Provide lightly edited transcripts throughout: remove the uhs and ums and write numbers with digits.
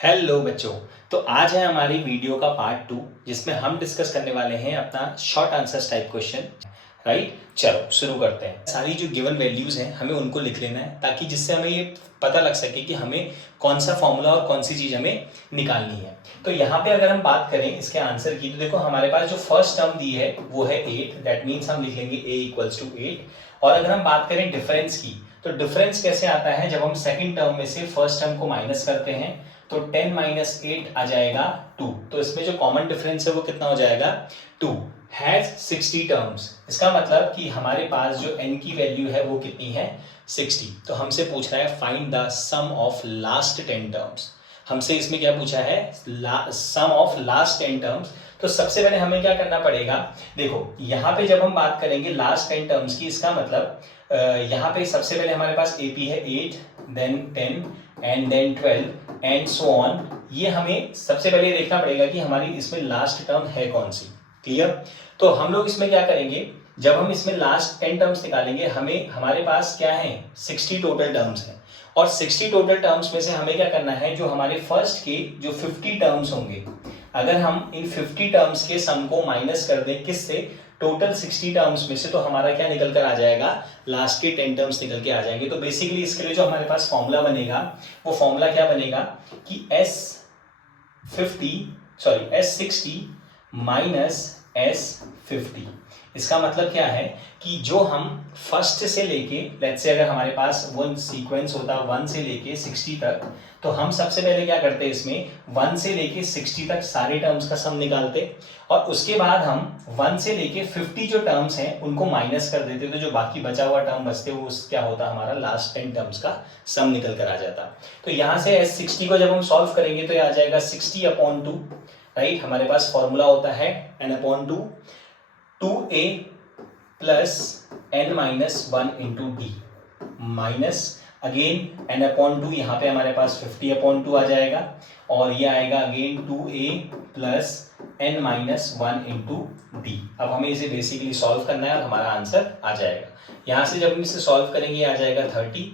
Hello बच्चों। तो आज है हमारी वीडियो का पार्ट 2 जिसमें हम डिस्कस करने वाले हैं अपना short answers type question. Right, चलो शुरू करते हैं। सारी जो गिवन वैल्यूज हैं हमें उनको लिख लेना है ताकि जिससे हमें ये पता लग सके कि हमें कौन सा फॉर्मूला और कौन सी चीज़ हमें निकालनी है। तो यहाँ पे अगर हम बात करें इसके आंसर की, तो देखो हमारे पास जो फर्स्ट टर्म दी है वो है 8, दैट मीन्स हम लिख लेंगे a इक्वल्स टू 8। और अगर हम बात करें डिफरेंस की, तो डिफरेंस कैसे आता है, जब हम सेकेंड टर्म में से फर्स्ट टर्म को माइनस करते हैं तो 10 माइनस 8 आ जाएगा 2। तो इसमें जो कॉमन डिफरेंस है वो कितना हो जाएगा 2। हैज 60 टर्म्स, इसका मतलब कि हमारे पास जो n की वैल्यू है वो कितनी है 60। तो हमसे पूछ रहा है find the sum of last 10 terms. हमसे इसमें क्या पूछा है, सम ऑफ लास्ट 10 टर्म्स। तो सबसे पहले हमें क्या करना पड़ेगा, देखो यहाँ पे जब हम बात करेंगे लास्ट 10 टर्म्स की, इसका मतलब यहाँ पे सबसे पहले हमारे पास AP है 8, then 10 and then 12 and so on. ये हमें सबसे पहले देखना पड़ेगा कि हमारी इसमें लास्ट टर्म है कौन सी। क्लियर। तो हम लोग इसमें क्या करेंगे, जब हम इसमें लास्ट 10 टर्म्स निकालेंगे, हमें हमारे पास क्या है 60 टोटल टर्म्स हैं। और 60 टोटल टर्म्स में से हमें क्या करना है, जो हमारे फर्स्ट के जो 50 टर्म्स होंगे, अगर हम इन 50 टर्म्स के सम को माइनस कर दें किससे, टोटल 60 टर्म्स में से, तो हमारा क्या निकल कर आ जाएगा, लास्ट के 10 टर्म्स निकल के आ जाएंगे। तो बेसिकली इसके लिए जो हमारे पास फॉर्मूला बनेगा वो फॉर्मूला क्या बनेगा कि S60 माइनस S50। इसका मतलब क्या है कि जो हम फर्स्ट से लेके, लेट्स से अगर हमारे पास वन सीक्वेंस होता 1 से लेके 60 तक, तो हम सबसे पहले क्या करते हैं, इसमें 1 से लेके 60 तक सारे टर्म्स का सम निकालते, और उसके बाद हम 1 से लेके 50 जो टर्म्स हैं उनको माइनस कर देते, तो जो बाकी बचा हुआ टर्म बचते वो क्या होता, हमारा लास्ट 10 टर्म्स का सम निकल कर आ जाता। तो यहाँ से S60 को जब हम सॉल्व करेंगे तो ये आ जाएगा 60/2। राइट, हमारे पास फॉर्मूला होता है n/2, 2a plus n minus 1 into D, minus again n/2, यहाँ पे हमारे पास 50/2 आ जाएगा, और ये आएगा again 2a plus n minus 1 into D. अब हमें इसे बेसिकली सॉल्व करना है और हमारा आंसर आ जाएगा। यहाँ से जब हम इसे सॉल्व करेंगे आ जाएगा 30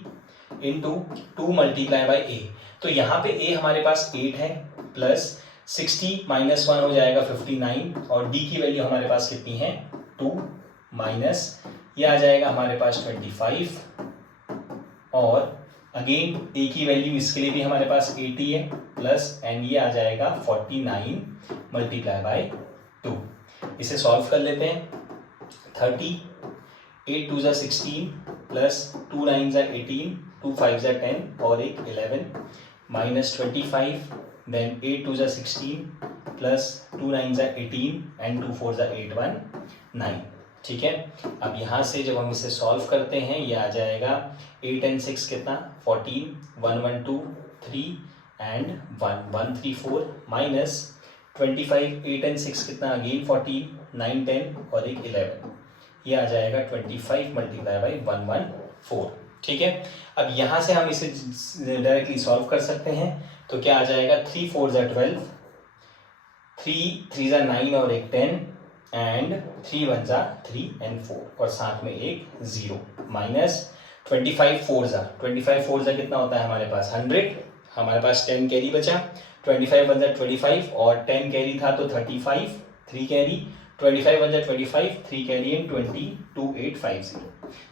इंटू 2 मल्टीप्लाई बाई a। तो यहाँ पे a हमारे पास 8 है, प्लस 60 माइनस 1 हो जाएगा 59, और d की वैल्यू हमारे पास कितनी है 2, माइनस ये आ जाएगा हमारे पास 25, और अगेन a की वैल्यू इसके लिए भी हमारे पास 80 है, प्लस एंड ये आ जाएगा 49 मल्टीप्लाई बाई 2। इसे सॉल्व कर लेते हैं। 30, 8 2 16 प्लस 2 9 18, 2 5 10 और एक 11, माइनस 25, देन 8 2 16 प्लस 2 9 18 एंड 2 4 8 1 9। ठीक है, अब यहाँ से जब हम इसे सॉल्व करते हैं ये आ जाएगा 8 and 6 कितना 14, 1 1 2 3 एंड 1 1 3 4, माइनस 25, 8 and 6 कितना अगेन 14, 9 10 और एक 11, ये आ जाएगा 25 मल्टीप्लाई बाई 114। ठीक है, अब यहाँ से हम इसे डायरेक्टली सॉल्व कर सकते हैं। तो क्या आ जाएगा 3 4 12, 3 3 9 और एक 10 एंड 3 1 3 and 4, और साथ में एक 0, माइनस 25 4 कितना होता है हमारे पास 100, हमारे पास 10 कैरी बचा, 25 1 25 और 10 कैरी था तो 35, 3 कैरी, 25 1 25, 3 कैरी एंड 20, 2850।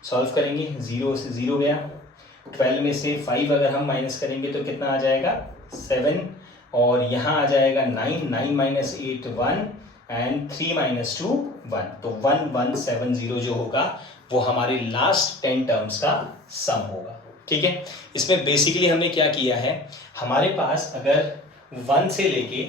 सॉल्व करेंगे, 0 से 0 गया, 12 में से 5 अगर हम माइनस करेंगे तो कितना आ जाएगा 7, और यहाँ आ जाएगा 9, 9 माइनस 8 1 एंड 3 माइनस 2 1, तो 1170 जो होगा वो हमारे लास्ट 10 टर्म्स का सम होगा। ठीक है, इसमें बेसिकली हमने क्या किया है, हमारे पास अगर 1 से लेके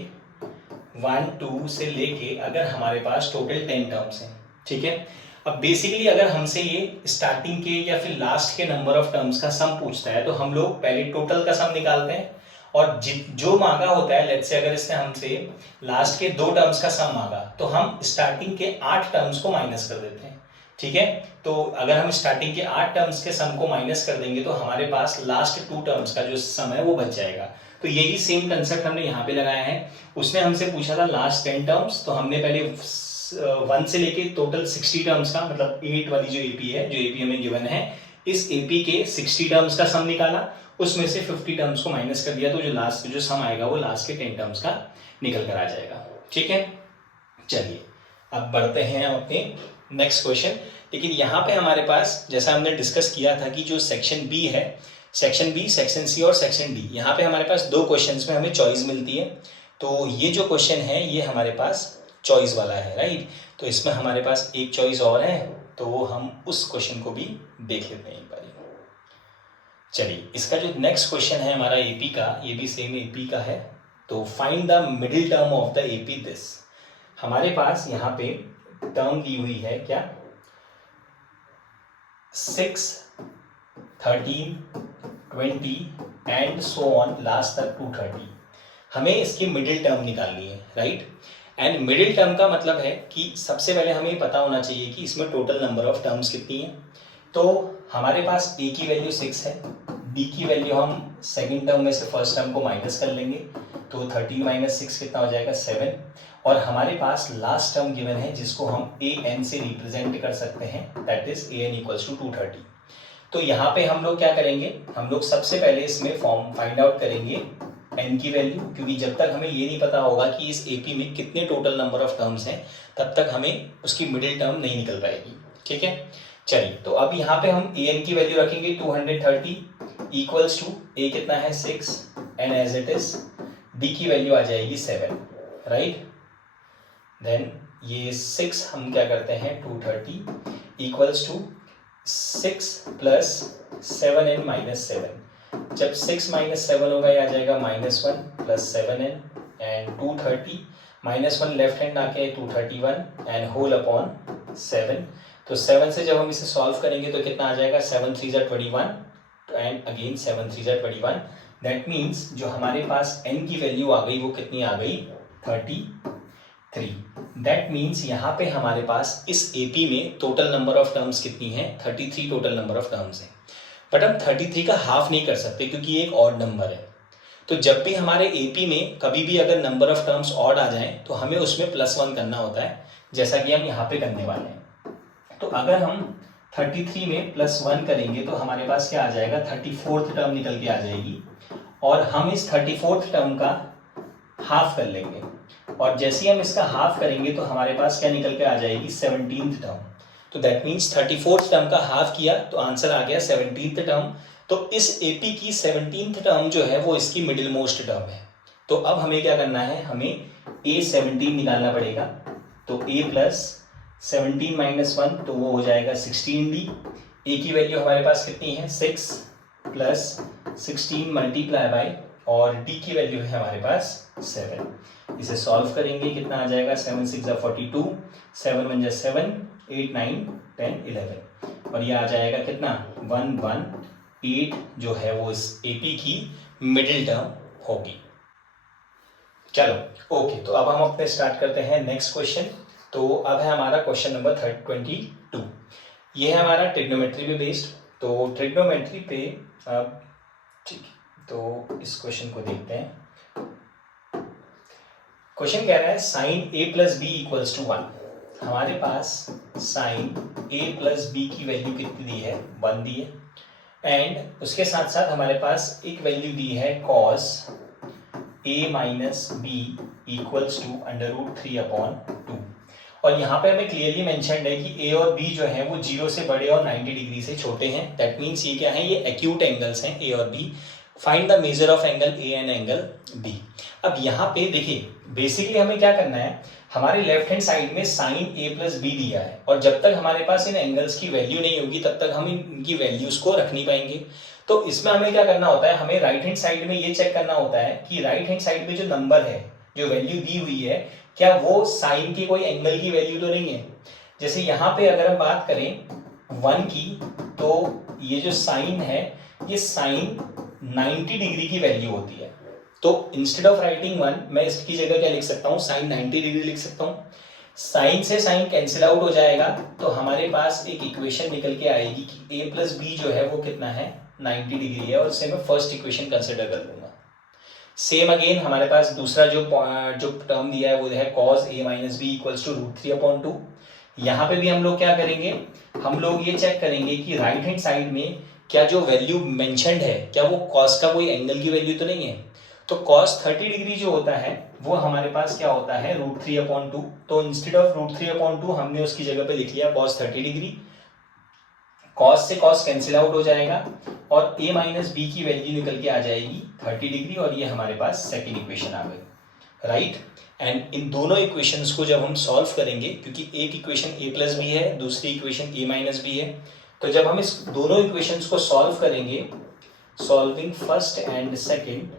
1 2 से लेके अगर हमारे पास टोटल 10 टर्म्स हैं, ठीक है, अब बेसिकली अगर हमसे ये स्टार्टिंग के या फिर लास्ट के नंबर ऑफ टर्म्स का सम पूछता है तो हम लोग पहले टोटल का सम निकालते हैं, और जो मांगा होता है, लेट्स से अगर इसने हमसे लास्ट के 2 टर्म्स का सम मांगा तो हम स्टार्टिंग के 8 टर्म्स को माइनस कर देते हैं। ठीक है, तो अगर हम स्टार्टिंग के 8 टर्म्स के सम को माइनस कर देंगे तो हमारे पास लास्ट 2 टर्म्स का जो सम है वो बच जाएगा। तो यही सेम कंसेप्ट हमने यहाँ पे लगाया है। उसने हमसे पूछा था लास्ट 10 टर्म्स, तो हमने पहले 1 से लेके टोटल 60 टर्म्स का, मतलब 8 वाली जो AP है, जो AP हमें गिवन है, इस AP के 60 टर्म्स का सम निकाला। उसमें से 50 टर्म्स को माइनस कर दिया तो जो लास्ट जो सम आएगा वो लास्ट के 10 टर्म्स का निकल कर आ जाएगा। ठीक है, चलिए अब बढ़ते हैं अपने नेक्स्ट क्वेश्चन। लेकिन यहाँ पे हमारे पास जैसा हमने डिस्कस किया था कि जो सेक्शन बी है, सेक्शन बी, सेक्शन सी और सेक्शन डी, यहाँ पे हमारे पास 2 क्वेश्चंस में हमें चॉइस मिलती है। तो ये जो क्वेश्चन है ये हमारे पास चॉइस वाला है, राइट। तो इसमें हमारे पास एक चॉइस और है, तो वो हम उस क्वेश्चन को भी देख लेते हैं एक बार। चलिए, इसका जो नेक्स्ट क्वेश्चन है हमारा एपी का, ये भी सेम एपी का है। तो find the middle term of the AP this. हमारे पास यहाँ पे टर्म दी हुई है क्या, 6, 13, 20 एंड सो ऑन लास्ट तक 230। हमें इसकी मिडिल टर्म निकालनी है, राइट। एंड मिडिल टर्म का मतलब है कि सबसे पहले हमें पता होना चाहिए कि इसमें टोटल नंबर ऑफ टर्म्स कितनी है। तो हमारे पास ए की वैल्यू 6 है, डी की वैल्यू हम सेकंड टर्म में से फर्स्ट टर्म को माइनस कर लेंगे, तो 13 माइनस 6 कितना हो जाएगा 7। और हमारे पास लास्ट टर्म गिवन है जिसको हम ए एन से रिप्रेजेंट कर सकते हैं, that is a n equals to 230। तो यहाँ पे हम लोग क्या करेंगे, हम लोग सबसे पहले इसमें फॉर्म फाइंड आउट करेंगे एन की वैल्यू, क्योंकि जब तक हमें ये नहीं पता होगा कि इस एपी में कितने टोटल नंबर ऑफ टर्म्स हैं तब तक हमें उसकी मिडिल टर्म नहीं निकल पाएगी। ठीक है, चलिए तो अब यहाँ पे हम ए एन की वैल्यू रखेंगे 230 इक्वल्स टू ए कितना है 6 and as it is d की वैल्यू आ जाएगी 7, राइट। देन ये 6 हम क्या करते हैं 230 equals to 6 plus 7 n minus 7। जब 6 माइनस 7 होगा ये आ जाएगा -1 plus 7 n and 230 -1 left hand आके 231 एंड होल अपॉन 7। तो 7 से जब हम इसे सॉल्व करेंगे तो कितना आ जाएगा 7 3 ज़ा 21 एंड अगेन 7 3 ज़ा 21। दैट मीन्स जो हमारे पास n की वैल्यू आ गई वो कितनी आ गई 33। दैट मीन्स यहाँ पे हमारे पास इस AP में टोटल नंबर ऑफ टर्म्स कितनी है 33 टोटल नंबर ऑफ टर्म्स है। बट हम 33 का हाफ नहीं कर सकते क्योंकि ये एक ऑड नंबर है। तो जब भी हमारे AP में कभी भी अगर नंबर ऑफ टर्म्स ऑड आ जाए तो हमें उसमें +1 करना होता है, जैसा कि हम यहाँ पे करने वाले हैं। तो अगर हम 33 में +1 करेंगे तो हमारे पास क्या आ जाएगा 34th टर्म निकल के आ जाएगी, और हम इस 34th टर्म का हाफ कर लेंगे, और जैसे ही हम इसका हाफ करेंगे तो हमारे पास क्या निकल के आ जाएगी 17th टर्म। तो दैट मीन्स 34th टर्म का हाफ किया तो आंसर आ गया 17th टर्म। तो इस AP की 17th टर्म जो है वो इसकी मिडिल मोस्ट टर्म है। तो अब हमें क्या करना है, हमें A17 निकालना पड़ेगा। तो A प्लस 17 माइनस 1 तो वो हो जाएगा 16D। A की वैल्यू हमारे पास कितनी है 6 प्लस 16 मल्टीप्लाई बाय, और D की वैल्यू है हमारे पास 7। इसे सॉल्व करेंगे कितना आ जाएगा 7 6 ज़ा 42, 7 1 ज़ा 7, 8 9 10 11, और ये आ जाएगा कितना 118 जो है वो इस AP की मिडिल टर्म होगी। चलो ओके, तो अब हम अपने स्टार्ट करते हैं नेक्स्ट क्वेश्चन। तो अब है हमारा क्वेश्चन नंबर 22। ये है हमारा ट्रिग्नोमेट्री पे बेस्ड। तो ट्रिग्नोमेट्री पे अब ठीक, तो इस क्वेश्चन को देखते हैं। क्वेश्चन कह रहा है sine A plus B equals to 1। हमारे पास साइन A प्लस बी की वैल्यू कितनी दी है 1 दी है, एंड उसके साथ साथ हमारे पास एक वैल्यू दी है cos A minus B equals to √3/2। और यहाँ पे हमें क्लियरली मेंशन्ड है कि A और B जो है वो 0 से बड़े और 90 डिग्री से छोटे हैं। दैट मीन्स ये क्या है, ये एक्यूट एंगल्स हैं A और B। Find the measure of angle A and angle B। अब यहाँ पे देखिए बेसिकली हमें क्या करना है, हमारे लेफ्ट हैंड साइड में साइन A प्लस बी दिया है, और जब तक हमारे पास इन एंगल्स की वैल्यू नहीं होगी तब तक हम इनकी वैल्यूज को रख नहीं पाएंगे। तो इसमें हमें क्या करना होता है, हमें राइट हैंड साइड में ये चेक करना होता है कि राइट हैंड साइड में जो नंबर है, जो वैल्यू दी हुई है, क्या वो साइन की कोई एंगल की वैल्यू तो नहीं है। जैसे यहाँ पे अगर हम बात करें 1 की, तो ये जो साइन है ये साइन 90 डिग्री की वैल्यू होती है। तो इंस्टेड ऑफ राइटिंग 1 मैं इसकी जगह क्या लिख सकता हूँ, साइन 90 डिग्री लिख सकता हूँ। साइन से साइन कैंसिल आउट हो जाएगा, तो हमारे पास एक इक्वेशन निकल के आएगी कि A प्लस बी जो है वो कितना है 90 डिग्री है, और इसे मैं फर्स्ट इक्वेशन कंसिडर कर लूंगा। सेम अगेन हमारे पास दूसरा जो टर्म दिया है वो है cos A minus B equals to √3/2। यहाँ पे भी हम लोग क्या करेंगे, हम लोग ये चेक करेंगे कि राइट हैंड साइड में क्या जो वैल्यू मेंशन्ड है क्या वो कॉस का कोई एंगल की वैल्यू तो नहीं है। तो कॉस 30 डिग्री जो होता है वो हमारे पास क्या होता है √3/2। तो इंस्टेड ऑफ √3/2 हमने उसकी जगह पे लिख लिया कॉस 30 डिग्री। कॉस से कॉस कैंसिल आउट हो जाएगा और a माइनस बी की वैल्यू निकल के आ जाएगी 30 डिग्री और ये हमारे पास सेकेंड इक्वेशन आ गई, राइट। एंड इन दोनों इक्वेशंस को जब हम सॉल्व करेंगे, क्योंकि एक इक्वेशन a प्लस बी है, दूसरी इक्वेशन a माइनस बी है, तो जब हम इस दोनों इक्वेशंस को सॉल्व करेंगे, सॉल्विंग फर्स्ट एंड सेकेंड,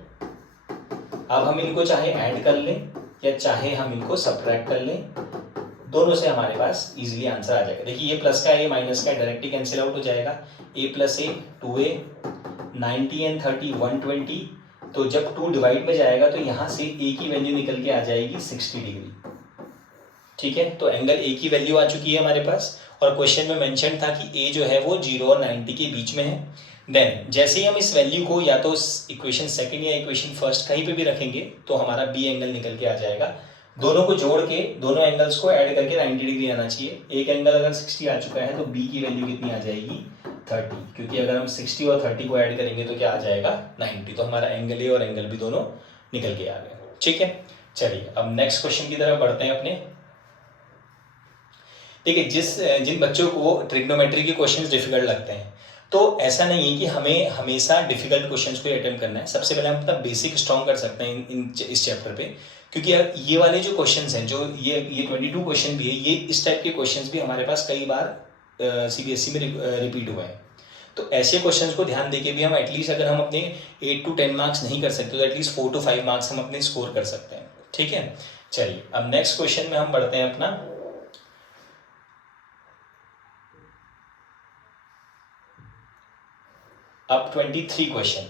अब हम इनको चाहे ऐड कर लें या चाहे हम इनको सब्ट्रैक्ट कर लें, दोनों से हमारे पास इजीली आंसर आ जाएगा। देखिए ये प्लस का ये माइनस का डायरेक्टली कैंसिल आउट हो जाएगा। a plus a 2a, 90 and 30 120, तो जब 2 डिवाइड में जाएगा तो यहाँ से a की वैल्यू निकल के आ जाएगी 60 डिग्री, ठीक है। तो एंगल a की वैल्यू आ चुकी है हमारे पास और क्वेश्चन में मेंशन था कि a जो है वो 0 और 90 के बीच में है। देन जैसे ही हम इस वैल्यू को या तो इक्वेशन सेकंड या इक्वेशन फर्स्ट कहीं पे भी रखेंगे तो हमारा b एंगल निकल के आ जाएगा। दोनों को जोड़ के दोनों एंगल्स को ऐड करके 90 डिग्री आना चाहिए। एक एंगल अगर 60 आ चुका है तो b की वैल्यू कितनी आ जाएगी 30, क्योंकि अगर हम 60 और 30 को ऐड करेंगे तो क्या आ जाएगा 90। तो हमारा एंगल ए और एंगल बी दोनों निकल के आ गए, ठीक है। चलिए अब नेक्स्ट क्वेश्चन की तरफ बढ़ते हैं अपने। देखिए जिन बच्चों को ट्रिग्नोमेट्री के क्वेश्चंस डिफिकल्ट लगते हैं तो ऐसा नहीं है कि हमें हमेशा डिफिकल्ट क्वेश्चंस को अटेम्प्ट करना है। सबसे पहले हम अपना बेसिक स्ट्रॉन्ग कर सकते हैं इस चैप्टर पे, क्योंकि ये वाले जो क्वेश्चंस हैं जो ये 22 क्वेश्चन भी है, ये इस टाइप के क्वेश्चंस भी हमारे पास कई बार CBSE में रिपीट हुए हैं। तो ऐसे क्वेश्चंस को ध्यान देके भी हम एटलीस्ट अगर हम अपने 8 to 10 मार्क्स नहीं कर सकते तो एटलीस्ट 4 to 5 मार्क्स हम अपने स्कोर कर सकते हैं, ठीक है। चलिए अब नेक्स्ट क्वेश्चन में हम बढ़ते हैं अपना। अब 23 क्वेश्चन।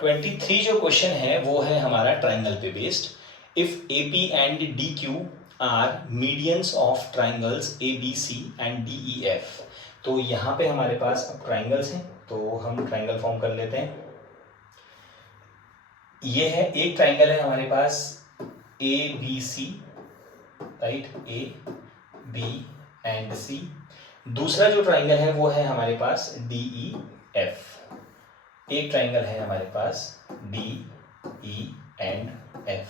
23 जो क्वेश्चन है वो है हमारा ट्राइंगल पे based. If AP and DQ are medians of triangles ABC and DEF। तो यहाँ पे हमारे पास अब ट्राइंगल्स हैं तो हम ट्राइंगल फॉर्म कर लेते हैं। ये है एक ट्राइंगल है हमारे पास ABC, right, A B and C। दूसरा जो ट्राइंगल है वो है हमारे पास DEF। एक ट्राइंगल है हमारे पास DE एंड F।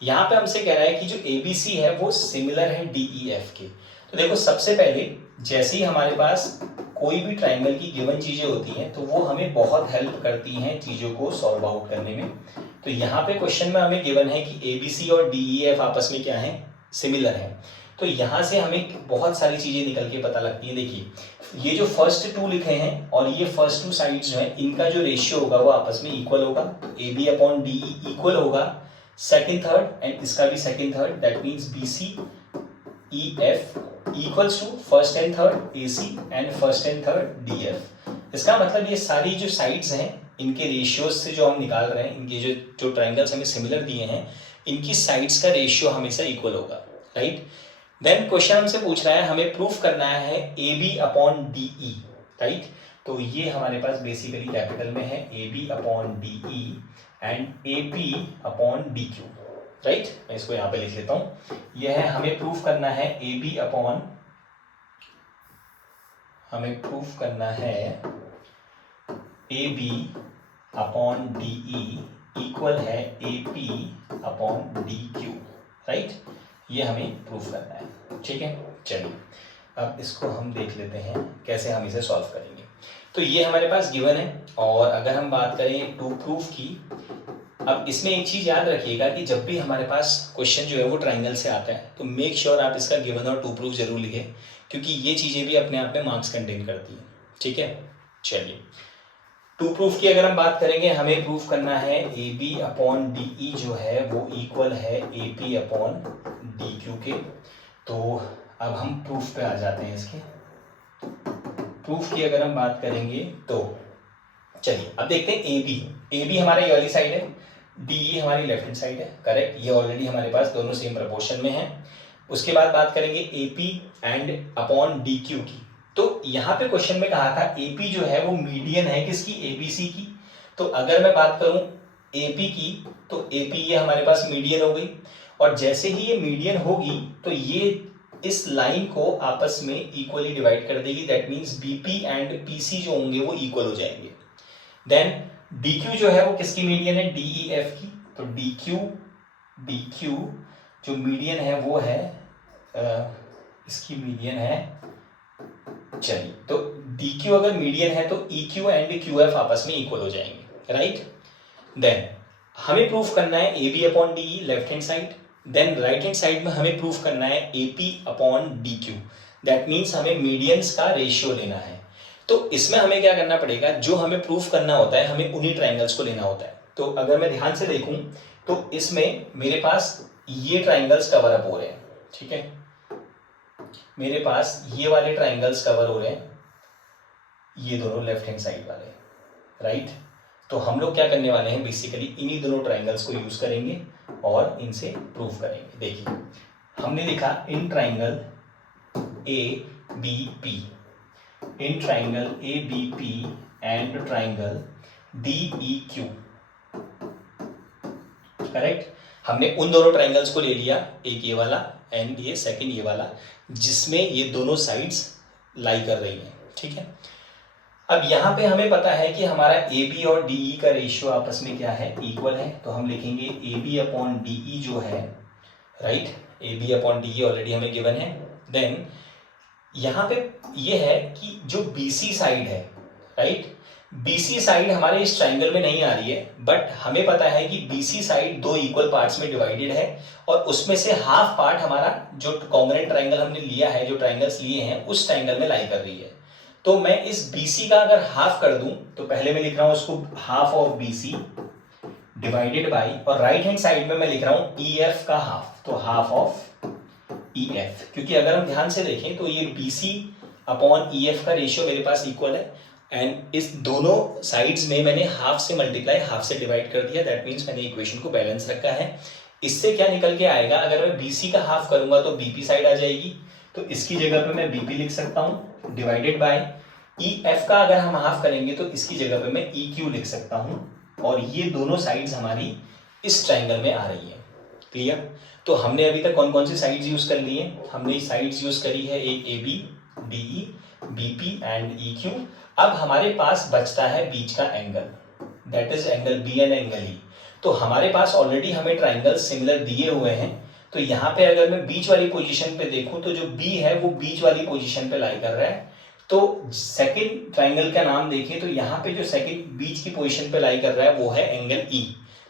यहाँ पे हमसे कह रहा है कि जो ABC है वो सिमिलर है DEF के। तो देखो सबसे पहले जैसे ही हमारे पास कोई भी ट्राइंगल की गिवन चीजें होती हैं तो वो हमें बहुत हेल्प करती हैं चीजों को सॉल्व आउट करने में। तो यहाँ पे क्वेश्चन में हमें गिवन है कि ABC और DEF आपस में क्या है सिमिलर है। तो यहाँ से हमें बहुत सारी चीजें निकल के पता लगती है। देखिए ये जो फर्स्ट 2 लिखे हैं और ये फर्स्ट 2 साइड्स जो है इनका जो रेशियो होगा वो आपस में इक्वल होगा। AB/DE इक्वल होगा सेकंड थर्ड एंड इसका भी second third, that means BCEF equals to first and third AC and first and third DF। इसका मतलब ये सारी जो साइड्स हैं इनके रेशियोज से जो हम निकाल रहे हैं, इनके जो ट्राइंगल्स हमें सिमिलर दिए हैं इनकी साइड्स का रेशियो हमेशा इक्वल होगा, राइट। देन क्वेश्चन हमसे पूछ रहा है हमें प्रूफ करना है AB/DE, राइट। तो ये हमारे पास बेसिकली कैपिटल में है AB/DE एंड AP/DQ, राइट। मैं इसको यहाँ पे लिख लेता हूँ। यह है हमें प्रूफ करना है AB/DE इक्वल है AP/DQ, राइट। ये हमें प्रूफ करना है, ठीक है। चलिए अब इसको हम देख लेते हैं कैसे हम इसे सॉल्व करेंगे। तो ये हमारे पास गिवन है और अगर हम बात करें टू प्रूफ की, अब इसमें एक चीज याद रखिएगा कि जब भी हमारे पास क्वेश्चन जो है वो ट्राइंगल से आता है तो मेक श्योर आप इसका गिवन और टू प्रूफ जरूर लिखें, क्योंकि ये चीजें भी अपने आप में मार्क्स कंटेन करती हैं, ठीक है। चलिए टू प्रूफ की अगर हम बात करेंगे, हमें प्रूफ करना है AB/DE जो है वो इक्वल है AP/DQ के। तो अब हम प्रूफ पे आ जाते हैं। इसके प्रूफ की अगर हम बात करेंगे तो चलिए अब देखते हैं AB हमारा ये वाली साइड है, DE हमारी लेफ्ट हैंड साइड है, करेक्ट। ये ऑलरेडी हमारे पास दोनों सेम प्रपोर्शन में है। उसके बाद बात करेंगे AP/DQ की। तो यहाँ पे क्वेश्चन में कहा था AP जो है वो मीडियन है किसकी, ABC की। तो अगर मैं बात करूं AP की तो AP ये हमारे पास मीडियन हो गई और जैसे ही ये मीडियन होगी तो ये इस लाइन को आपस में इक्वली डिवाइड कर देगी, that means BP and PC जो होंगे वो इक्वल हो जाएंगे। देन डीक्यू जो है वो किसकी मीडियन है, डीईएफ की, तो डीक्यू जो मीडियन है वो है इसकी मीडियन है, चलिए तो डीक्यू अगर मीडियन है तो EQ एंड QF आपस में इक्वल हो जाएंगे, राइट। देन हमें प्रूफ करना है AB upon DE left hand side, then right hand side में हमें प्रूफ करना है AP upon DQ, that means हमें मीडियंस का रेशियो लेना है। तो इसमें हमें क्या करना पड़ेगा, जो हमें प्रूफ करना होता है हमें उन्हीं ट्राइंगल्स को लेना होता है। तो अगर मैं ध्यान से देखूं तो इसमें मेरे पास ये ट्राइंगल्स कवर अप हो रहे हैं, ठीक है, मेरे पास ये वाले ट्राइंगल्स कवर हो रहे हैं, ये दोनों लेफ्ट हैंड साइड वाले, राइट। तो हम लोग क्या करने वाले हैं, बेसिकली इन्हीं दोनों ट्राइंगल्स को यूज करेंगे और इनसे प्रूफ करेंगे। देखिए हमने लिखा in triangle ABP, in triangle ABP and triangle DEQ, correct. हमने उन दोनों ट्राइंगल्स को ले लिया, एक ये वाला एंड ये सेकंड ये वाला, जिसमें ये दोनों साइड्स लाई कर रही हैं, ठीक है। अब यहाँ पे हमें पता है कि हमारा AB और DE का रेशियो आपस में क्या है, इक्वल है, तो हम लिखेंगे AB अपॉन DE जो है, right, AB upon DE already हमें गिवन है। देन यहाँ पे ये है कि जो BC साइड है, राइट, BC साइड हमारे इस ट्राइंगल में नहीं आ रही है, बट हमें पता है कि BC साइड दो इक्वल पार्ट्स में डिवाइडेड है और उसमें से हाफ पार्ट हमारा जो कॉन्ग्रुएंट ट्राइंगल हमने लिया है, जो ट्राइंगल्स लिए हैं उस ट्राइंगल में लाई कर रही है। तो मैं इस BC का अगर हाफ कर दूं तो पहले मैं लिख रहा हूं उसको half of BC divided by, और राइट हैंड साइड में मैं लिख रहा हूं EF का हाफ, तो हाफ ऑफ EF, क्योंकि अगर हम ध्यान से देखें तो ये BC अपॉन EF का रेशियो मेरे पास इक्वल है एंड इस दोनों साइड्स में मैंने हाफ से मल्टीप्लाई हाफ से डिवाइड कर दिया, दैट मीन्स मैंने इक्वेशन को बैलेंस रखा है। इससे क्या निकल के आएगा, अगर मैं BC का हाफ करूंगा तो BP साइड आ जाएगी, तो इसकी जगह पे मैं BP लिख सकता हूं डिवाइडेड बाय EF का अगर हम हाफ करेंगे तो इसकी जगह पे मैं EQ लिख सकता हूं, और ये दोनों साइड्स हमारी इस ट्राइंगल में आ रही है। क्लियर। तो हमने अभी तक कौन कौन सी साइड्स यूज कर ली हैं, हमने साइड्स यूज करी है एक AB, DE, BP and EQ। अब हमारे पास बचता है बीच का angle, that is angle B and angle E। तो हमारे पास ऑलरेडी हमें ट्राइंगल सिमिलर दिए हुए हैं, तो यहाँ पे अगर मैं बीच वाली पोजीशन पे देखूं तो जो B है वो बीच वाली पोजीशन पे लाई कर रहा है। तो सेकंड ट्राइंगल का नाम देखें तो यहाँ पे जो सेकंड बीच की पोजीशन पे लाई कर रहा है वो है एंगल E।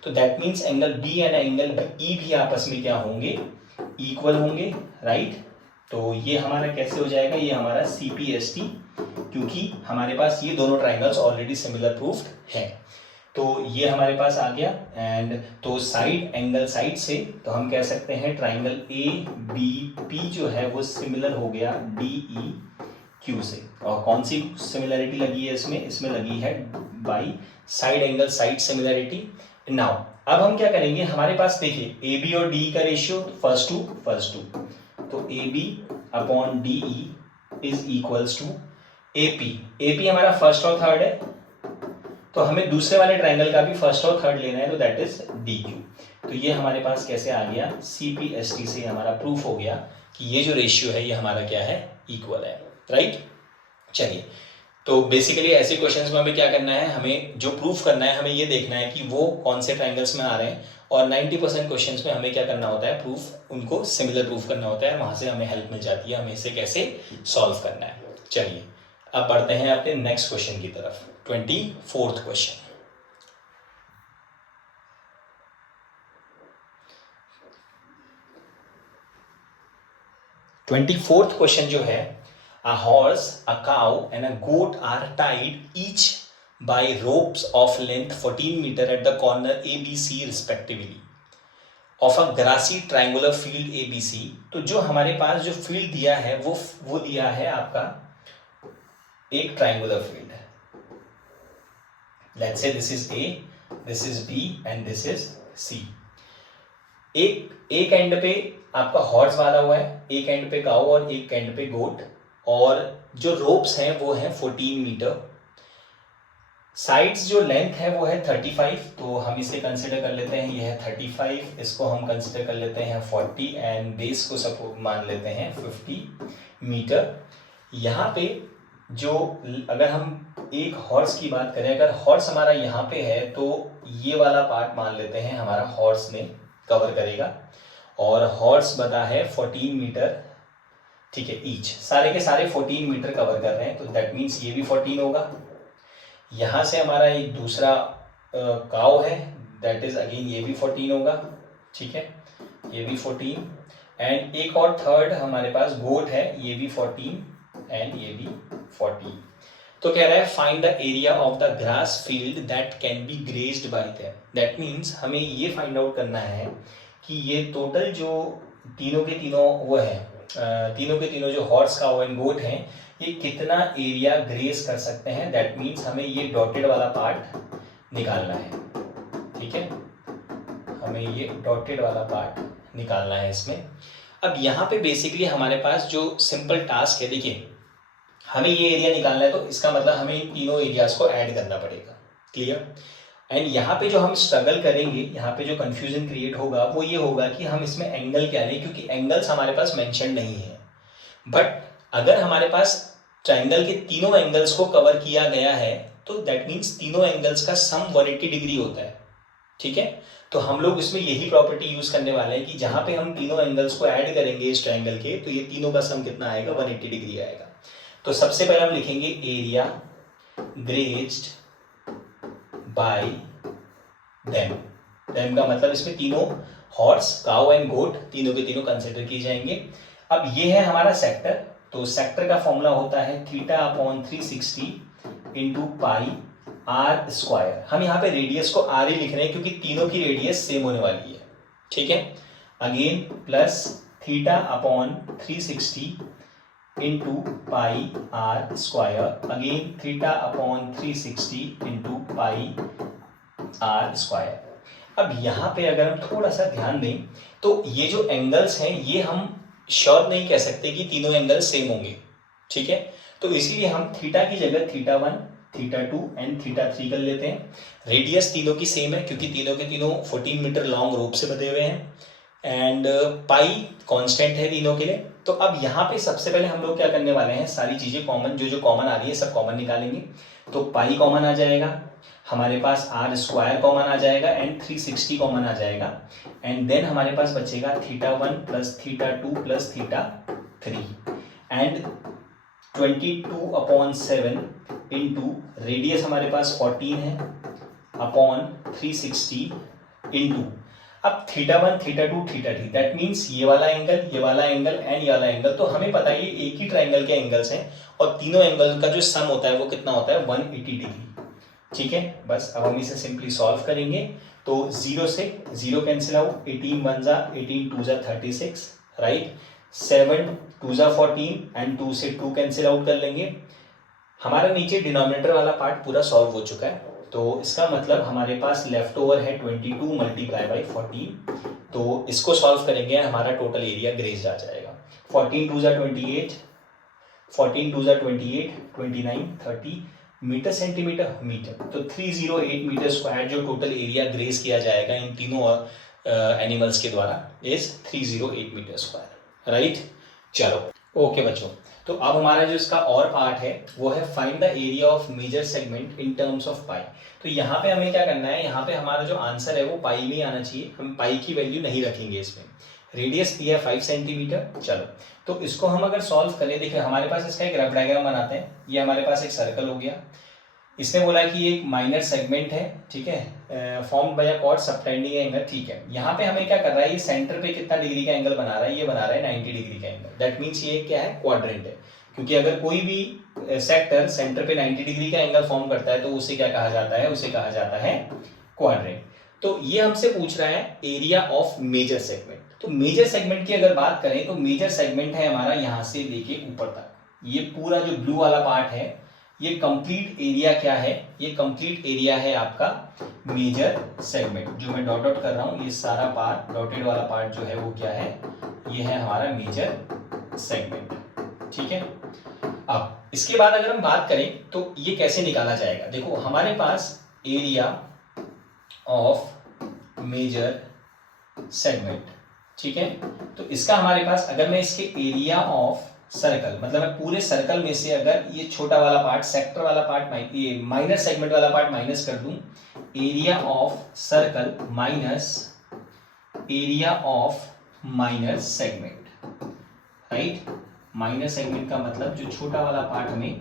तो that means angle B and angle E भी आपस में क्या होंगे, इक्वल होंगे, राइट। तो ये हमारा कैसे हो जाएगा, ये हमारा CPST, क्योंकि हमारे पास ये दोनों ट्राइंगल्स ऑलरेडी सिमिलर प्रूफ्ड हैं। तो ये हमारे पास आ गया। एंड तो साइड एंगल साइड से तो हम कह सकते हैं ट्राइंगल ABP जो है वो सिमिलर हो गया DEQ से। और कौन सी सिमिलरिटी लगी है इसमें, इसमें लगी है by side angle side similarity. Now अब हम क्या करेंगे, हमारे पास देखिए AB और DE का रेशियो फर्स्ट टू, तो AB upon DE is equals to AP हमारा फर्स्ट और थर्ड है, तो हमें दूसरे वाले ट्राइंगल का भी फर्स्ट और थर्ड लेना है, तो दैट इज DQ। तो ये हमारे पास कैसे आ गया, CPST से हमारा प्रूफ हो गया कि ये जो रेशियो है ये हमारा क्या है, इक्वल है, राइट। चलिए, तो बेसिकली ऐसे क्वेश्चंस में हमें क्या करना है, हमें जो प्रूफ करना है हमें ये देखना है कि वो कौन से ट्राइंगल्स में आ रहे हैं, और 90% क्वेश्चंस में हमें क्या करना होता है, प्रूफ उनको सिमिलर प्रूफ करना होता है, वहां से हमें हेल्प मिल जाती है हमें इसे कैसे सॉल्व करना है। चलिए अब बढ़ते हैं अपने नेक्स्ट क्वेश्चन की तरफ, 24th क्वेश्चन। क्वेश्चन जो है, a horse, a cow and a goat are tied each by ropes of length 14 meter at the corner ABC respectively of a grassy triangular field ABC। तो जो हमारे पास जो field दिया है वो दिया है आपका एक ट्राइंगुलर फील्ड है। Let's say this is A, this is B and this is C। एक एंड पे आपका हॉर्स वाला हुआ है, एक एंड पे काऊ और एक एंड पे गोट, और जो रोप्स हैं वो हैं 14 मीटर। साइड्स जो लेंथ है वो है 35, तो हम इसे कंसिडर कर लेते हैं, ये है 35, इसको हम कंसिडर कर लेते हैं 40 एंड बेस को सपोर्ट मान लेते हैं 50 मीटर। यहाँ पे जो अगर हम एक हॉर्स की बात करें, अगर हॉर्स हमारा यहाँ पे है तो ये वाला पार्ट मान लेते हैं हमारा हॉर्स में कवर करेगा, और हॉर्स बता है 14 मीटर, ठीक है, ईच, सारे के सारे 14 मीटर कवर कर रहे हैं, तो दैट मीन्स ये भी 14 होगा। यहाँ से हमारा एक दूसरा काउ है, दैट इज अगेन ये भी 14 होगा, ठीक है, ये भी 14, एंड एक और थर्ड हमारे पास गोट है, ये भी 14 एंड ये भी 14। तो कह रहा है find the area of the grass field that can be grazed bye them. That means हमें ये फाइंड आउट करना है कि ये टोटल जो तीनों के तीनों वो है, तीनों के तीनों जो हॉर्स काउ एंड गोट हैं, ये कितना एरिया ग्रेस कर सकते हैं। दैट मीन्स हमें ये डॉटेड वाला पार्ट निकालना है, ठीक है, हमें ये डॉटेड वाला पार्ट निकालना है इसमें। अब यहाँ पे बेसिकली हमारे पास जो सिंपल टास्क है, देखिए हमें ये एरिया निकालना है, तो इसका मतलब हमें इन तीनों एरियाज को ऐड करना पड़ेगा, क्लियर। एंड यहाँ पे जो हम स्ट्रगल करेंगे, यहाँ पे जो कंफ्यूजन क्रिएट होगा वो ये होगा कि हम इसमें एंगल क्या लें, क्योंकि एंगल्स हमारे पास मेंशन नहीं है। बट अगर हमारे पास ट्राइंगल के तीनों एंगल्स को कवर किया गया है तो दैट मीन्स तीनों एंगल्स का सम 180 डिग्री होता है, ठीक है। तो हम लोग इसमें यही प्रॉपर्टी यूज करने वाले हैं कि जहां पे हम तीनों एंगल्स को ऐड करेंगे इस ट्राइंगल के, तो ये तीनों का सम कितना आएगा, 180 डिग्री आएगा। तो सबसे पहले हम लिखेंगे area grazed bye them. Them का मतलब इसमें तीनों हॉर्स काउ एंड गोट तीनों के तीनों कंसिडर किए जाएंगे। अब ये है हमारा सेक्टर, तो सेक्टर का फॉर्मूला होता है θ/360 इंटू पाई आर स्क्वायर। हम यहाँ पे रेडियस को आर ही लिख रहे हैं क्योंकि तीनों की रेडियस सेम होने वाली है, ठीक है। Again plus θ/360 into pi r square, again θ/360 into pi r square. अब यहाँ पे अगर हम थोड़ा सा ध्यान दें तो ये जो एंगल्स हैं ये हम श्योर नहीं कह सकते कि तीनों एंगल सेम होंगे, ठीक है। तो इसीलिए हम थीटा की जगह θ1, θ2 एंड θ3 कर लेते हैं। रेडियस तीनों की सेम है क्योंकि तीनों के तीनों 14 मीटर लॉन्ग रोप से बंधे हुए हैं, एंड पाई कांस्टेंट है तीनों के लिए। तो अब यहाँ पे सबसे पहले हम लोग क्या करने वाले हैं, सारी चीजें कॉमन, जो जो कॉमन आ रही है सब कॉमन निकालेंगे। तो पाई कॉमन आ जाएगा, हमारे पास आर स्क्वायर कॉमन आ जाएगा एंड 360 कॉमन आ जाएगा, एंड देन हमारे पास बचेगा θ1 plus θ2 plus θ3 and 22/7 into radius हमारे पास 14 है अपॉन 360 इंटू, अब θ1 θ2 θ3 दैट मीन्स ये वाला एंगल एंड ये वाला एंगल। तो हमें पता है ये एक ही ट्राइंगल के एंगल्स हैं और तीनों एंगल का जो सम होता है वो कितना होता है, 180 डिग्री, ठीक है। बस अब हम इसे सिंपली सॉल्व करेंगे तो 0 से 0 कैंसिल आउट, 18 1 जा 18 2 जा 36, राइट, 7 2 जा 14 एंड 2 से 2 कैंसिल आउट कर लेंगे। हमारा नीचे डिनोमिनेटर वाला पार्ट पूरा सॉल्व हो चुका है, तो इसका मतलब हमारे पास लेफ्ट ओवर है 22 मल्टीप्लाई बाई 14। तो इसको सॉल्व करेंगे हमारा टोटल एरिया ग्रेज्ड आ जाएगा, 14 2 जा 28, 14 2 जा 28, 29 30 मीटर सेंटीमीटर मीटर, तो 308 मीटर स्क्वायर जो टोटल एरिया ग्रेज किया जाएगा इन तीनों एनिमल्स के द्वारा इज 308 मीटर स्क्वायर, राइट। चलो ओके बच्चों, तो अब हमारा जो इसका और पार्ट है वो है find the area of major segment in terms of pi. तो यहाँ पे हमें क्या करना है, यहाँ पे हमारा जो आंसर है वो पाई में आना चाहिए, हम पाई की वैल्यू नहीं रखेंगे इसमें। रेडियस दिया 5 सेंटीमीटर, चलो तो इसको हम अगर सॉल्व करें, देखिए हमारे पास इसका एक रफ डायग्राम बनाते हैं। ये हमारे पास एक सर्कल हो गया, इसने बोला कि एक माइनर सेगमेंट है, ठीक है, formed by a cord subtending angle, ठीक है। यहाँ पे हमें क्या कर रहा है, ये सेंटर पे कितना डिग्री का एंगल बना रहा है, ये बना रहा है 90 डिग्री का एंगल। दैट मीन्स ये क्या है, क्वाड्रेंट है, क्योंकि अगर कोई भी सेक्टर सेंटर पे 90 डिग्री का एंगल फॉर्म करता है तो उसे क्या कहा जाता है, उसे कहा जाता है क्वाड्रेंट। तो ये हमसे पूछ रहा है एरिया ऑफ मेजर सेगमेंट। तो मेजर सेगमेंट की अगर बात करें तो मेजर सेगमेंट है हमारा यहाँ से लेके ऊपर तक, ये पूरा जो ब्लू वाला पार्ट है ये कंप्लीट एरिया क्या है, ये कंप्लीट एरिया है आपका मेजर सेगमेंट। जो मैं डॉट डॉट कर रहा हूँ ये सारा पार्ट, डॉटेड वाला पार्ट जो है वो क्या है, ये है हमारा मेजर सेगमेंट, ठीक है। अब इसके बाद अगर हम बात करें तो ये कैसे निकाला जाएगा, देखो हमारे पास एरिया ऑफ मेजर सेगमेंट, ठीक है। तो इसका हमारे पास, अगर मैं इसके एरिया ऑफ सर्कल, मतलब मैं पूरे सर्कल में से अगर ये छोटा वाला पार्ट, सेक्टर वाला पार्ट, ये माइनर सेगमेंट वाला पार्ट माइनस कर दूं, area of circle minus area of minor segment, right. Minor segment का मतलब जो छोटा वाला पार्ट हमें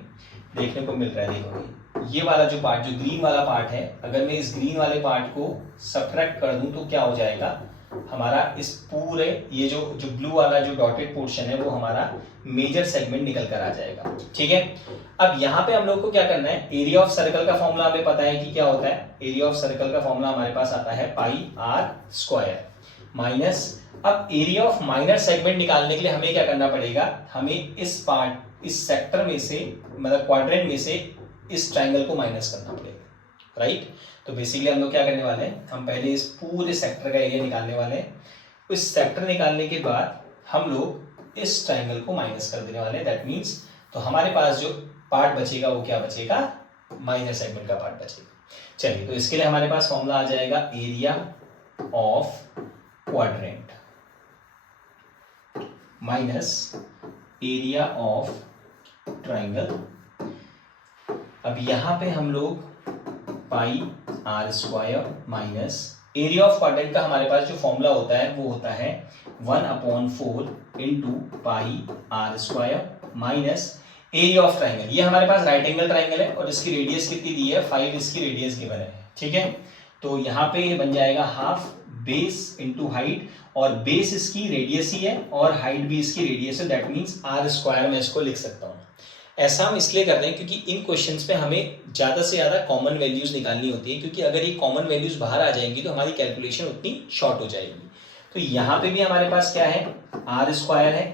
देखने को मिल रहा है, देखो ये वाला जो पार्ट, जो ग्रीन वाला पार्ट है, अगर मैं इस ग्रीन वाले पार्ट को सब्ट्रैक्ट कर दूं तो क्या हो जाएगा, हमारा इस पूरे ये जो ब्लू वाला जो डॉटेड पोर्शन है वो हमारा मेजर सेगमेंट निकल कर आ जाएगा, ठीक है। अब यहाँ पे हम लोग को क्या करना है, एरिया ऑफ सर्कल का फॉर्मूला हमें पता है कि क्या होता है, एरिया ऑफ सर्कल का फॉर्मूला हमारे पास आता है पाई आर स्क्वायर माइनस, अब एरिया ऑफ माइनर सेगमेंट निकालने के लिए हमें क्या करना पड़ेगा, हमें इस पार्ट, इस सेक्टर में से, मतलब क्वाड्रेंट में से इस ट्राइंगल को माइनस करना पड़ेगा, राइट। तो बेसिकली हम लोग क्या करने वाले हैं, हम पहले इस पूरे सेक्टर का एरिया निकालने वाले हैं, इस सेक्टर निकालने के बाद हम लोग इस ट्राइंगल को माइनस कर देने वाले हैं, दैट मीन्स तो हमारे पास जो पार्ट बचेगा वो क्या बचेगा, माइनर सेगमेंट का पार्ट बचेगा। चलिए, तो इसके लिए हमारे पास फॉर्मूला आ जाएगा area of quadrant minus area of triangle. अब यहां पे हम लोग pi r square minus area of quadrant का हमारे पास जो फॉर्मूला होता है वो होता है 1/4 into pi r square minus area of triangle. ये हमारे पास राइट एंगल ट्राइंगल है और इसकी रेडियस कितनी दी है, 5 इसकी रेडियस गिवन है, ठीक है। तो यहाँ पे ये बन जाएगा हाफ बेस इंटू हाइट, और बेस इसकी रेडियस ही है और हाइट भी इसकी रेडियस है, दैट मीन्स आर स्क्वायर में इसको लिख सकता हूँ। ऐसा हम इसलिए कर रहे हैं क्योंकि इन क्वेश्चंस पे हमें ज़्यादा से ज़्यादा कॉमन वैल्यूज निकालनी होती है, क्योंकि अगर ये कॉमन वैल्यूज बाहर आ जाएंगी तो हमारी कैलकुलेशन उतनी शॉर्ट हो जाएगी। तो यहाँ पे भी हमारे पास क्या है, आर स्क्वायर है,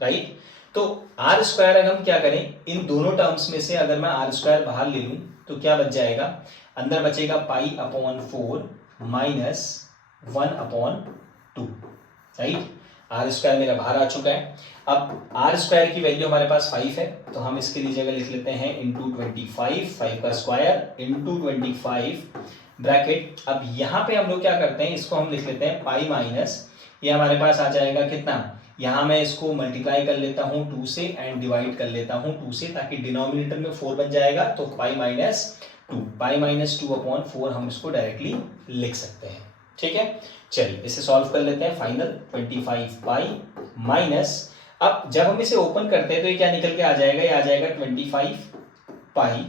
राइट। तो आर स्क्वायर अगर हम क्या करें, इन दोनों टर्म्स में से अगर मैं आर स्क्वायर बाहर ले लूँ तो क्या बच जाएगा, अंदर बचेगा पाई/4 माइनस 1/2, राइट। आर स्क्वायर मेरा बाहर आ चुका है। अब आर स्क्वायर की वैल्यू हमारे पास 5 है, तो हम इसके लिए जगह लिख लेते हैं इंटू 25, 5 का स्क्वायर इंटू 25 ब्रैकेट। अब यहाँ पे हम लोग क्या करते हैं, इसको हम लिख लेते हैं पाई माइनस, ये हमारे पास आ जाएगा कितना, यहाँ मैं इसको मल्टीप्लाई कर लेता हूँ 2 से एंड डिवाइड कर लेता हूँ 2 से, ताकि डिनोमिनेटर में 4 बन जाएगा, तो पाई माइनस 2/4 हम इसको डायरेक्टली लिख सकते हैं, ठीक है। चलिए इसे सॉल्व कर लेते हैं। फाइनल 25 पाई माइनस, अब जब हम इसे ओपन करते हैं तो ये क्या निकल के आ जाएगा, ये आ जाएगा 25 पाई,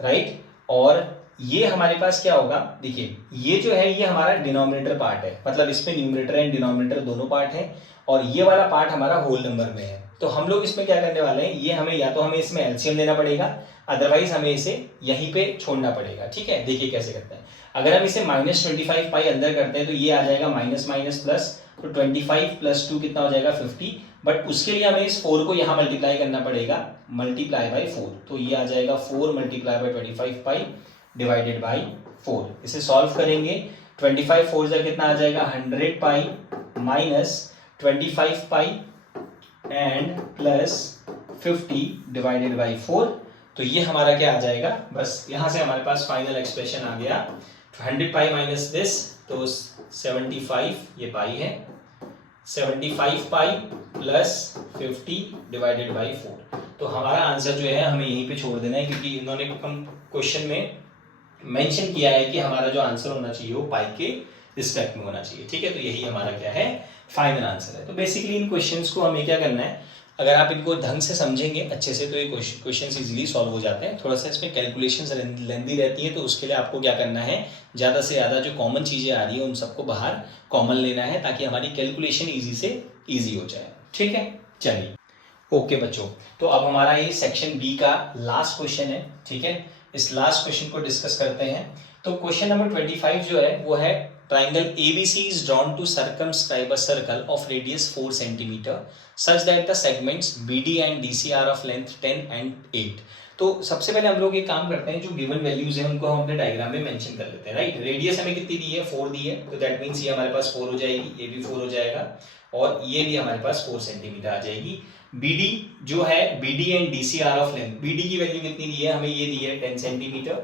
राइट। और ये हमारे पास क्या होगा, देखिए ये जो है ये हमारा डिनोमिनेटर पार्ट है, मतलब इसमें न्यूमरेटर एंड डिनोमिनेटर दोनों पार्ट है, और ये वाला पार्ट हमारा होल नंबर में है। तो हम लोग इसमें क्या करने वाले हैं, ये हमें या तो हमें इसमें एलसीएम लेना पड़ेगा, अदरवाइज हमें इसे यहीं पे छोड़ना पड़ेगा, ठीक है। देखिए कैसे करते हैं, अगर हम इसे -25 पाई अंदर करते हैं तो ये आ जाएगा माइनस माइनस प्लस, तो 25 + 2 कितना हो जाएगा 50, बट उसके लिए हमें इस 4 को यहाँ मल्टीप्लाई करना पड़ेगा, मल्टीप्लाई बाई 4, तो ये आ जाएगा 4 × 25 पाई डिवाइडेड बाई 4। इसे सॉल्व करेंगे, 25 4 जा कितना आ जाएगा 100 pi minus 25 pi and plus 50 divided by 4, तो ये हमारा क्या आ जाएगा, बस यहाँ से हमारे पास फाइनल एक्सप्रेशन आ गया 100 पाई माइनस दिस, तो 75 ये पाई है, 75 पाई प्लस 50 डिवाइडेड बाई 4। तो हमारा आंसर जो है हमें यहीं पे छोड़ देना है, क्योंकि इन्होंने क्वेश्चन में मेंशन किया है कि हमारा जो आंसर होना चाहिए वो पाई के रिस्पेक्ट में होना चाहिए, ठीक है। तो यही हमारा क्या है, फाइनल आंसर है। तो बेसिकली इन क्वेश्चंस को हमें क्या करना है, अगर आप इनको ढंग से समझेंगे अच्छे से तो ये क्वेश्चंस इजीली सॉल्व हो जाते हैं। थोड़ा सा इसमें कैलकुलेशंस लेंदी रहती है, तो उसके लिए आपको क्या करना है, ज़्यादा से ज़्यादा जो कॉमन चीज़ें आ रही है उन सबको बाहर कॉमन लेना है, ताकि हमारी कैलकुलेशन ईजी से ईजी हो जाए, ठीक है। चलिए ओके बच्चों, तो अब हमारा ये सेक्शन बी का लास्ट क्वेश्चन है, ठीक है। इस लास्ट क्वेश्चन को डिस्कस करते हैं। तो क्वेश्चन नंबर 25 जो है वो है, triangle ABC is drawn to circumscribe a circle of radius 4 cm such that the segments BD and DC are of length 10 and 8। तो सबसे पहले हम लोग एक काम करते हैं, जो गिवन वैल्यूज हैं उनको हम अपने डायग्राम में मेंशन कर लेते हैं, राइट। रेडियस हमें कितनी दी है, 4 दी है, तो दैट मींस ये हमारे पास 4 हो जाएगी, ये भी 4 हो जाएगा, और ये भी हमारे पास 4 सेंटीमीटर आ जाएगी। BD जो है, BD and DC are of length. BD की वैल्यू कितनी दी है हमें, ये दी है 10 सेंटीमीटर,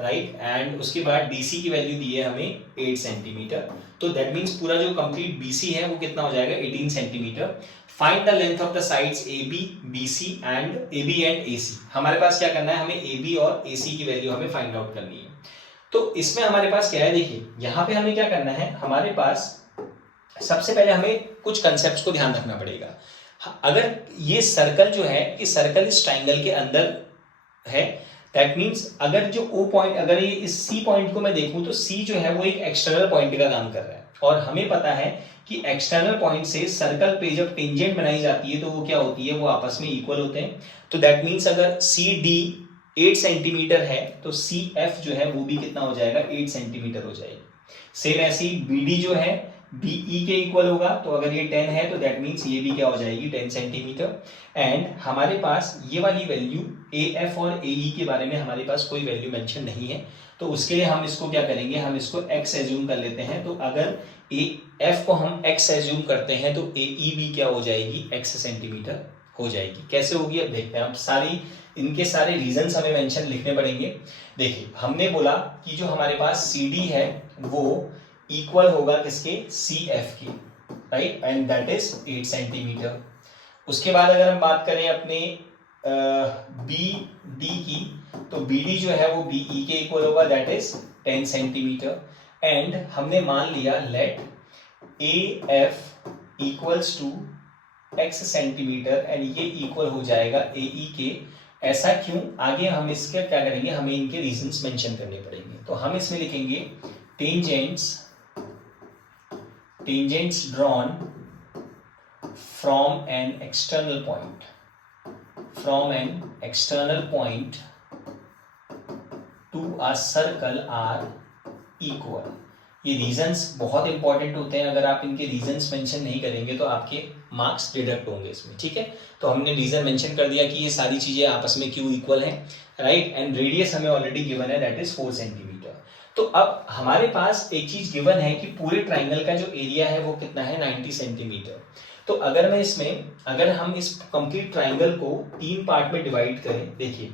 राइट, एंड उसके बाद DC की वैल्यू दी है हमें 8 सेंटीमीटर। तो दैट मीन्स पूरा जो कंप्लीट BC है वो कितना हो जाएगा, 18 centimetre. Find the length of the sides AB, BC and AB and AC। हमारे पास क्या करना है, हमें AB और AC की वैल्यू हमें फाइंड आउट करनी है। तो इसमें हमारे पास क्या है, देखिए यहाँ पे हमें क्या करना है, हमारे पास सबसे पहले हमें कुछ कंसेप्ट्स को ध्यान रखना पड़ेगा। अगर ये सर्कल जो है, ये सर्कल इस ट्राइंगल के अंदर है, दैट मीन्स अगर जो O पॉइंट, अगर ये इस C पॉइंट को मैं देखूं तो C जो है वो एक एक्सटर्नल पॉइंट का काम कर रहा है, और हमें पता है कि एक्सटर्नल पॉइंट से सर्कल पे जब टेंजेंट बनाई जाती है तो वो क्या होती है, वो आपस में इक्वल होते हैं। तो दैट मीन्स अगर CD 8 सेंटीमीटर है तो CF जो है वो भी कितना हो जाएगा, 8 सेंटीमीटर हो जाएगी। सेम ऐसी BD जो है BE के इक्वल होगा, तो अगर ये 10 है तो दैट मीन्स ये भी क्या हो जाएगी, 10 सेंटीमीटर। एंड हमारे पास ये वाली वैल्यू AF और AE के बारे में हमारे पास कोई वैल्यू मेंशन नहीं है, तो उसके लिए हम इसको क्या करेंगे, हम इसको x एज्यूम कर लेते हैं। तो अगर AF को हम x एज्यूम करते हैं तो AE भी क्या हो जाएगी, x सेंटीमीटर हो जाएगी। कैसे होगी अब देखते हैं। अब सारी इनके सारे रीजंस हमें मेंशन लिखने पड़ेंगे। देखिए हमने बोला कि जो हमारे पास CD है वो इक्वल होगा किसके, CF के, right, and that is 8 centimetre. उसके बाद अगर हम बात करें अपने BD की, तो BD जो है वो BE के इक्वल होगा, दैट इज 10 सेंटीमीटर। एंड हमने मान लिया let AF equals to x centimetre and ये इक्वल हो जाएगा AE के। ऐसा क्यों, आगे हम इसके क्या करेंगे, हमें इनके रीजंस मेंशन करने पड़ेंगे। तो हम इसमें लिखेंगे tangents drawn from an external point to a circle are equal। ये रीजंस बहुत इंपॉर्टेंट होते हैं, अगर आप इनके रीजंस मेंशन नहीं करेंगे तो आपके मार्क्स डिडक्ट होंगे इसमें, ठीक है। तो हमने रीजन मेंशन कर दिया कि ये सारी चीजें आपस में क्यों इक्वल हैं, राइट, एंड रेडियस हमें ऑलरेडी गिवन है, दैट इज 4 सेंटीमीटर। तो अब हमारे पास एक चीज गिवन है कि पूरे ट्राइंगल का जो एरिया है वो कितना है, 90 सेंटीमीटर। तो अगर मैं इसमें, अगर हम इस कंप्लीट ट्राइंगल को 3 पार्ट में डिवाइड करें, देखिए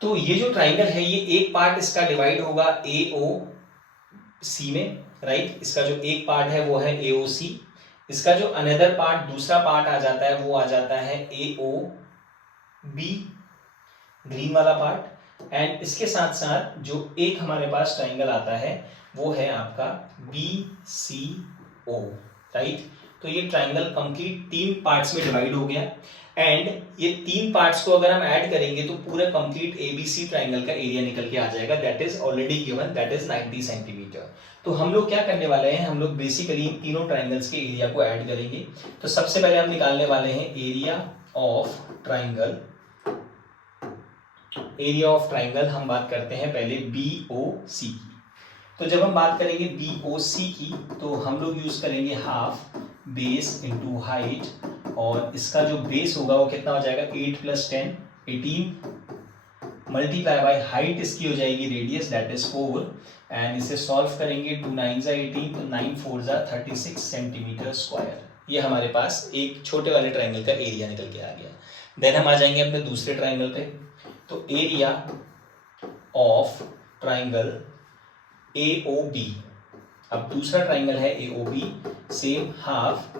तो ये जो ट्राइंगल है ये एक पार्ट इसका डिवाइड होगा AOC में, राइट, इसका जो एक पार्ट है वो है AOC, इसका जो अनदर पार्ट, दूसरा पार्ट आ जाता है वो आ जाता है AOB, ग्रीन वाला पार्ट। एंड इसके साथ साथ जो एक हमारे पास ट्राइंगल आता है वो है आपका BCO, राइट। तो ये ट्राइंगल कंप्लीट 3 पार्ट्स में डिवाइड हो गया, एंड ये 3 पार्ट्स को अगर हम ऐड करेंगे तो पूरा कंप्लीट ABC ट्राइंगल का एरिया निकल के आ जाएगा, that is already given, that is 90 centimetre. तो हम लोग क्या करने वाले हैं, हम लोग बेसिकली तीनों ट्राइंगल्स के एरिया को ऐड करेंगे। तो सबसे पहले हम निकालने वाले हैं area of triangle. Area of triangle हम बात करते हैं पहले BOC की। तो जब हम बात करेंगे BOC की तो हम लोग यूज करेंगे हाफ बेस इंटू हाइट, और इसका जो बेस होगा वो कितना हो जाएगा, 8 + 10 18 मल्टीप्लाई बाय हाइट इसकी हो जाएगी रेडियस, दैट इज 4। एंड इसे सॉल्व करेंगे, 2 9 = 18, तो 9 4 = 36 सेंटीमीटर स्क्वायर। ये हमारे पास एक छोटे वाले ट्राइंगल का एरिया निकल के आ गया। देन हम आ जाएंगे अपने दूसरे ट्राइंगल पे। तो एरिया ऑफ ट्राइंगल AOB, अब दूसरा ट्राइंगल है AOB, सेम हाफ।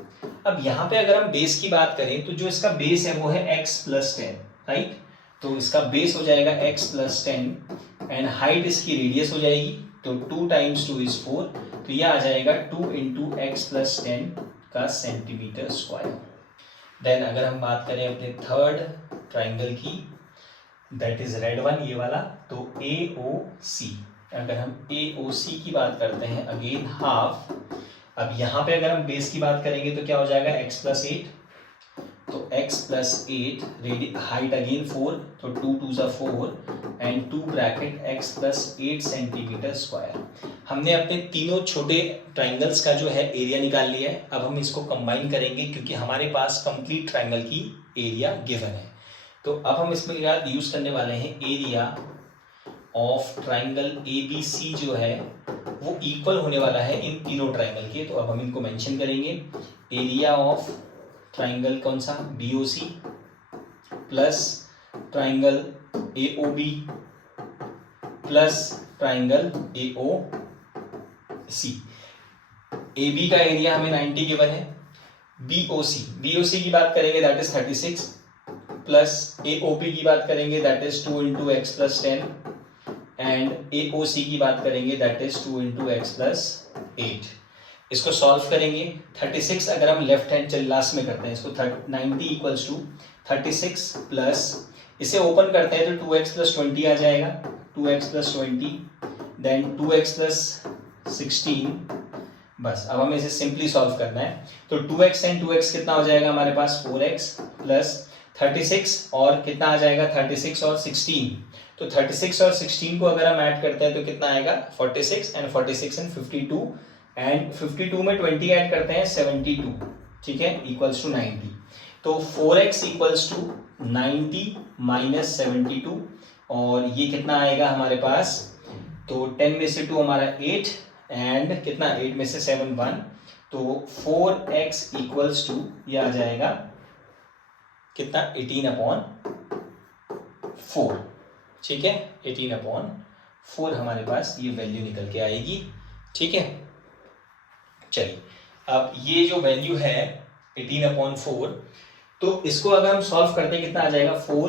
अब यहाँ पे अगर हम बेस की बात करें तो जो इसका बेस है वो है x + 10, राइट। तो इसका बेस हो जाएगा x + 10 एंड हाइट इसकी रेडियस हो जाएगी, तो 2 × 2 = 4, तो यह आ जाएगा 2 × x + 10 का सेंटीमीटर स्क्वायर। देन अगर हम बात करें अपने थर्ड ट्राइंगल की, दैट इज रेड वन, ये वाला, तो AOC। अगर हम AOC की बात करते हैं, अगेन हाफ। अब यहाँ पे अगर हम बेस की बात करेंगे तो क्या हो जाएगा, x + 8, तो x + 8 हाइट अगेन 4, तो 2 × 2 = 4 and 2 bracket x + 8 centimetre square. हमने अपने तीनों छोटे ट्राइंगल्स का जो है एरिया निकाल लिया है। अब हम इसको कंबाइन करेंगे क्योंकि हमारे पास कंप्लीट ट्राइंगल की एरिया गिवन है। तो अब हम इसमें यूज करने वाले हैं एरिया ऑफ ट्राइंगल ABC जो है वो इक्वल होने वाला है इन तीनों ट्राइंगल के। तो अब हम इनको मेंशन करेंगे, एरिया ऑफ ट्राइंगल कौन सा, BOC plus triangle AOB plus triangle AOC। AB का एरिया हमें 90 गिवन है, BOC की बात करेंगे दैट इज 36 प्लस AOB की बात करेंगे that is 2 into x plus 10 and AOC की बात करेंगे that is 2 into x plus 8। इसको सॉल्व करेंगे, 36 अगर हम लेफ्ट हैंड चल लास्ट में करते हैं इसको 90 इक्वल्स टू 36 प्लस इसे ओपन करते हैं तो 2x plus 20 आ जाएगा, 2x plus 20 then 2x plus 16। बस अब हमें इसे सिंपली सॉल्व करना है। तो 2x एंड 2x कितना हो जाएगा हमारे पास, 4x प्लस 36 और कितना आ जाएगा 36 और 16। तो 36 और 16 को अगर हम ऐड करते हैं तो कितना आएगा 46 एंड 46 एंड 52 एंड 52 में 20 ऐड करते हैं 72, ठीक है, इक्वल्स टू 90। तो 4x इक्वल्स टू 90 माइनस 72 और ये कितना आएगा हमारे पास, तो 10 में से 2 हमारा 8 एंड कितना 8 में से 7 1, तो 4x इक्वल्स टू ये आ जाएगा कितना 18/4, ठीक है, 18/4 हमारे पास ये वैल्यू निकल के आएगी, ठीक है। चलिए अब ये जो वैल्यू है 18/4, तो इसको अगर हम सॉल्व करते हैं कितना आ जाएगा 4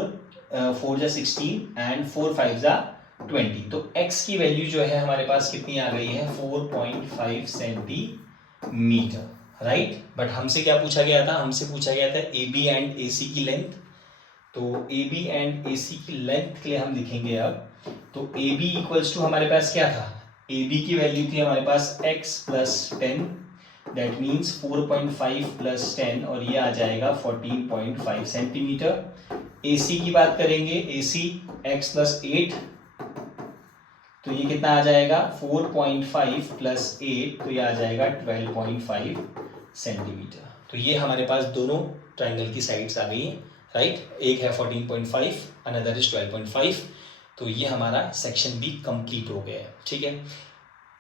जा 16 एंड 4 5 जा 20। तो x की वैल्यू जो है हमारे पास कितनी आ गई है 4.5 सेंटीमीटर, राइट। बट हमसे क्या पूछा गया था, हमसे पूछा गया था AB एंड AC की लेंथ। तो AB एंड AC की लेंथ के लिए हम लिखेंगे अब, तो AB इक्वल्स टू हमारे पास क्या था, AB की वैल्यू थी हमारे पास x plus 10 that means 4.5 plus 10 और ये आ जाएगा 14.5 सेंटीमीटर। AC की बात करेंगे, AC x प्लस 8 तो ये कितना आ जाएगा 4.5 प्लस 8 तो ये आ जाएगा 12.5 सेंटीमीटर। तो ये हमारे पास दोनों ट्राइंगल की साइड्स आ गई हैं, राइट। एक है 14.5 अनदर इज 12.5। तो ये हमारा सेक्शन भी कंप्लीट हो गया है, ठीक है।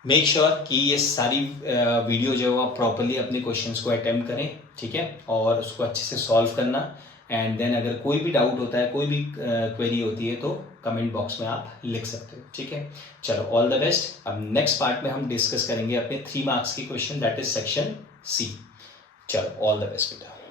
मेक श्योर कि ये सारी वीडियो जो आप प्रॉपरली अपने क्वेश्चंस को अटेम्प्ट करें, ठीक है, और उसको अच्छे से सॉल्व करना। एंड देन अगर कोई भी डाउट होता है, कोई भी क्वेरी होती है तो कमेंट बॉक्स में आप लिख सकते हो, ठीक है। चलो ऑल द बेस्ट। अब नेक्स्ट पार्ट में हम डिस्कस करेंगे अपने 3 मार्क्स की question that is section C। चलो ऑल द बेस्ट बेटा।